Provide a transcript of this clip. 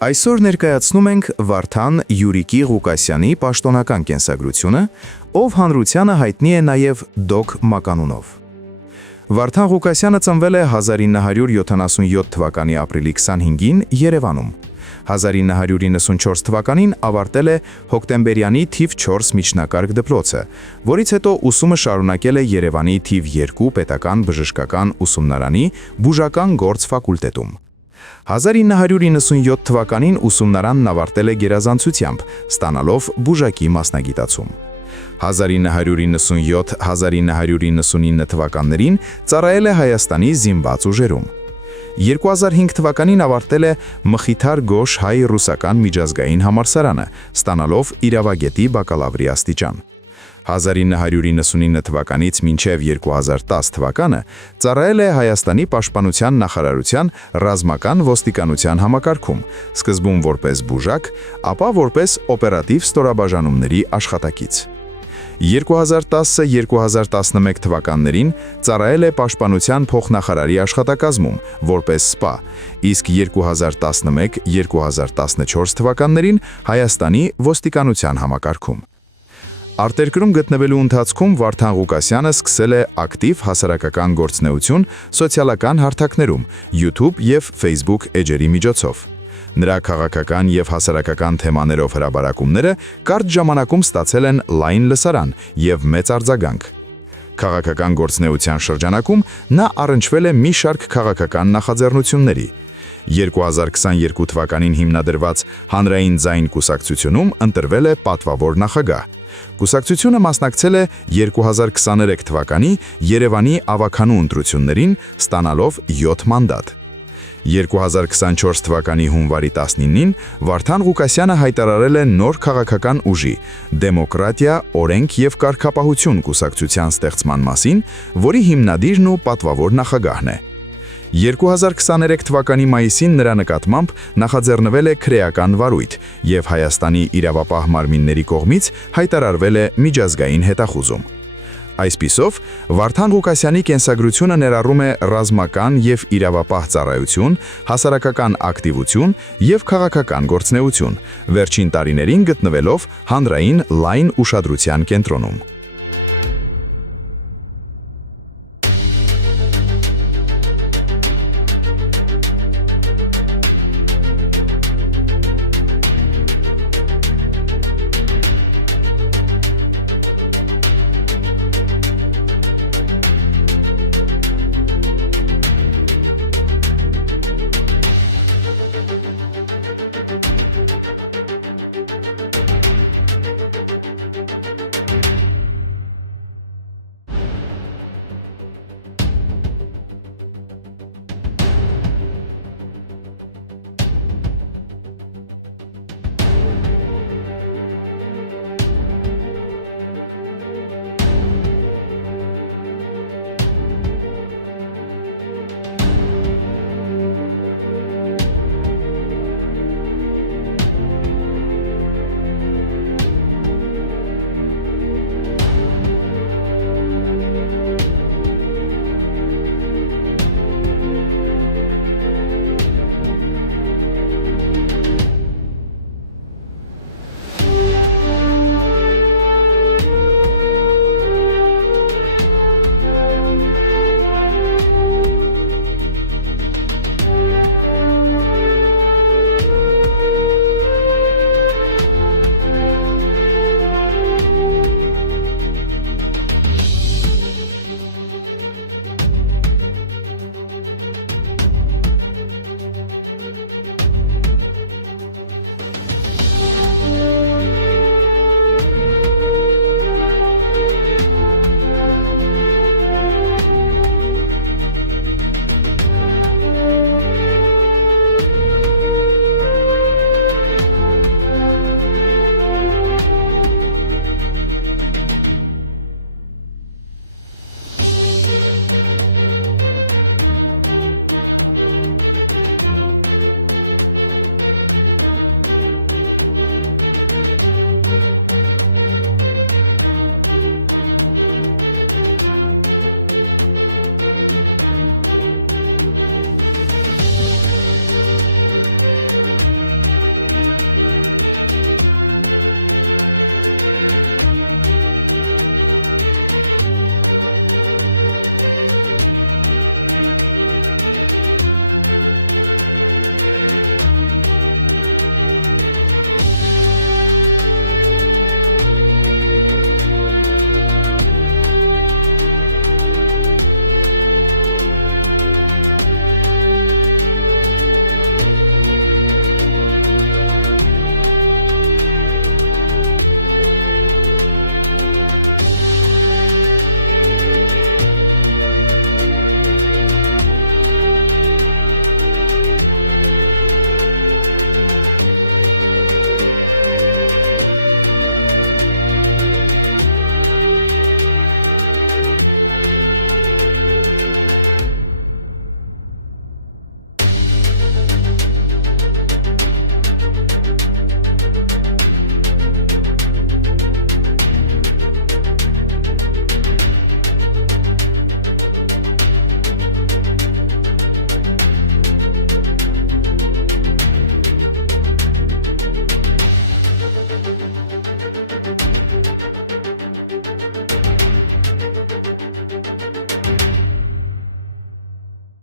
Այսօր ներկայացնում ենք Վարդան Յուրիկի Ղուկասյանի պաշտոնական կենսագրությունը, ով հանրությանը հայտնի է նաև Դոկ մականունով։ Վարդան Ղուկասյանը ծնվել է 1977 թվականի ապրիլի 25-ին Երևանում։ 1994 թվականին ավարտել է Հոկտեմբերյանի թիվ 4 միջնակարգ դպրոցը, որից հետո ուսումը շարունակել է Երևանի թիվ 2 պետական բժշկական ուսումնարանի բուժական գործ ֆակուլտետում։ 1997 թվականին ուսումնարանն ավարտել է գերազանցությամբ, ստանալով բուժակի մասնագիտացում։ 1997-1999 թվականներին ծառայել է Հայաստանի զինված ուժերում։ 2005 թվականին ավարտել է Մխիթար Գոշ հայ-ռուսական միջազգային համալսարանը, ստանալով իրավագետի բակալավրի աստիճան։ 1999 թվականից մինչև 2010 թվականը ծառայել է Հայաստանի պաշտպանության նախարարության ռազմական ոստիկանության համակարգում, սկզբում որպես բուժակ, ապա որպես օպերատիվ ստորաբաժանումների աշխատակից։ 2010-2011 թվականներին ծառայել է պաշտպանության փոխնախարարի աշխատակազմում, որպես սպա, իսկ 2011-2014 թվականներին Հայաստանի ոստիկանության համակարգում։ Արտերկրում գտնվելու ընթացքում Վարդան Ղուկասյանը սկսել է ակտիվ հասարակական գործունեություն սոցիալական հարթակներում, YouTube և Facebook էջերի միջոցով։ Նրա քաղաքական և հասարակական թեմաներով հրապարակումները կարճ ժամանակում ստացել են լայն լսարան և մեծ արձագանք։ Քաղաքական գործունեության շրջանակում նա առնչվել է մի շարք քաղաքական նախաձեռնությունների։ 2022 թվականին հիմնադրված Հանրային ձայն կուսակցությունում ընտրվել է պատվավոր նախագահ։ Կուսակցությունը մասնակցել է 2023 թվականի Երևանի ավագանու ընտրություններին, ստանալով 7 մանդատ։ 2024 թվականի հունվարի 19-ին Վարդան Ղուկասյանը հայտարարել է նոր քաղաքական ուժի «Դեմոկրատիա, օրենք և կարգապահություն» կուսակցության ստեղծման մասին, որի հիմնադիրն ու պատվավոր նախագահն է։ 2023 թվականի մայիսին նրա նկատմամբ նախաձեռնվել է քրեական վարույթ և Հայաստանի իրավապահ մարմինների կողմից հայտարարվել է միջազգային հետախուզում։ Այսպիսով, Վարդան Ղուկասյանի կենսագրությունը ներառում է ռազմական և իրավապահ ծառայություն, հասարակական ակտիվություն և քաղաքական գործունեություն, վերջին տարիներին գտնվելով հանրային լայն ուշադրության կենտրոնում։